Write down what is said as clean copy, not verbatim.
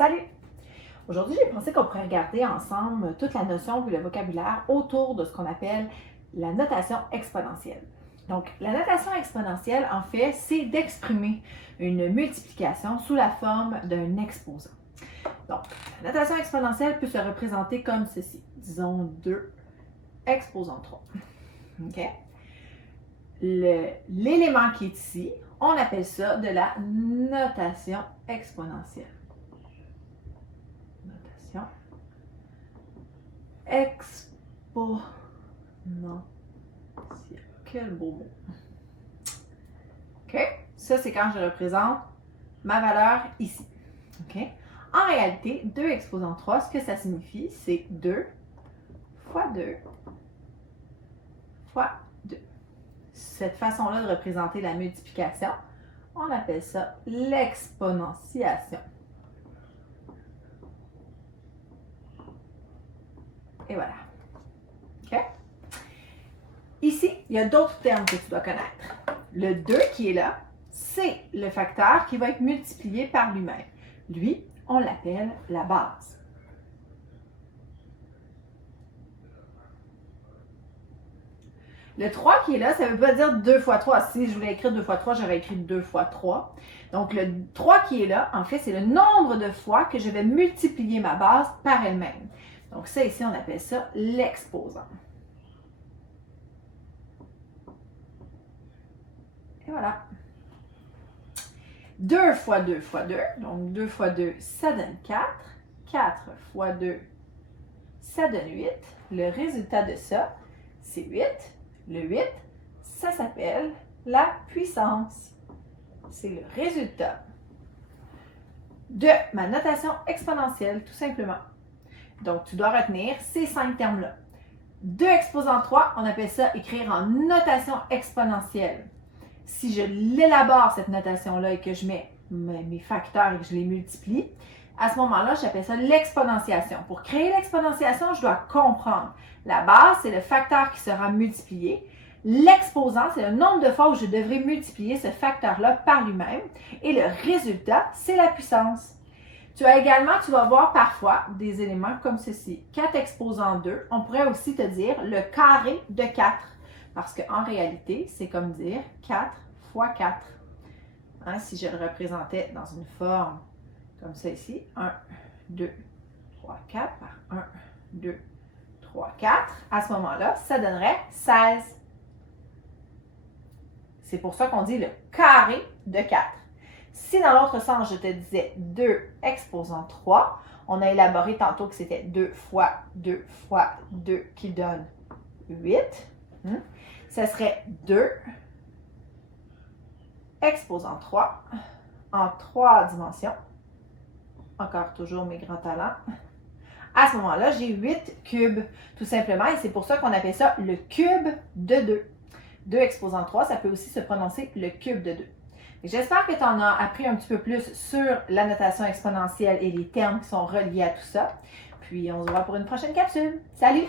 Salut! Aujourd'hui, j'ai pensé qu'on pourrait regarder ensemble toute la notion et le vocabulaire autour de ce qu'on appelle la notation exponentielle. Donc, la notation exponentielle, en fait, c'est d'exprimer une multiplication sous la forme d'un exposant. Donc, la notation exponentielle peut se représenter comme ceci. Disons 2 exposant 3. OK? L'élément qui est ici, on appelle ça de la notation exponentielle. Notation exponentielle. Quel beau mot. OK? Ça, c'est quand je représente ma valeur ici. OK? En réalité, 2 exposant 3, ce que ça signifie, c'est 2 fois 2 fois 2. Cette façon-là de représenter la multiplication, on appelle ça l'exponentiation. Et voilà. OK? Ici, il y a d'autres termes que tu dois connaître. Le 2 qui est là, c'est le facteur qui va être multiplié par lui-même. Lui, on l'appelle la base. Le 3 qui est là, ça ne veut pas dire 2 fois 3. Si je voulais écrire 2 fois 3, j'aurais écrit 2 fois 3. Donc, le 3 qui est là, en fait, c'est le nombre de fois que je vais multiplier ma base par elle-même. Donc, ça ici, on appelle ça l'exposant. Et voilà. 2 fois 2 fois 2, donc 2 fois 2, ça donne 4. 4 fois 2, ça donne 8. Le résultat de ça, c'est 8. Le 8, ça s'appelle la puissance. C'est le résultat de ma notation exponentielle, tout simplement. Donc, tu dois retenir ces 5 termes-là. 2 exposant 3, on appelle ça écrire en notation exponentielle. Si je l'élabore, cette notation-là, et que je mets mes facteurs et que je les multiplie, à ce moment-là, j'appelle ça l'exponentiation. Pour créer l'exponentiation, je dois comprendre. La base, c'est le facteur qui sera multiplié. L'exposant, c'est le nombre de fois où je devrais multiplier ce facteur-là par lui-même. Et le résultat, c'est la puissance. Tu vas voir parfois des éléments comme ceci. 4 exposant 2, on pourrait aussi te dire le carré de 4. Parce qu'en réalité, c'est comme dire 4 fois 4. Hein, si je le représentais dans une forme comme ça ici, 1, 2, 3, 4 par 1, 2, 3, 4, à ce moment-là, ça donnerait 16. C'est pour ça qu'on dit le carré de 4. Si dans l'autre sens, je te disais 2 exposant 3, on a élaboré tantôt que c'était 2 fois 2 fois 2 qui donne 8. Ça serait 2 exposant 3 en 3 dimensions. Encore toujours mes grands talents. À ce moment-là, j'ai 8 cubes, tout simplement, et c'est pour ça qu'on appelle ça le cube de 2. 2 exposant 3, ça peut aussi se prononcer le cube de 2. J'espère que tu en as appris un petit peu plus sur la notation exponentielle et les termes qui sont reliés à tout ça. Puis, on se voit pour une prochaine capsule. Salut!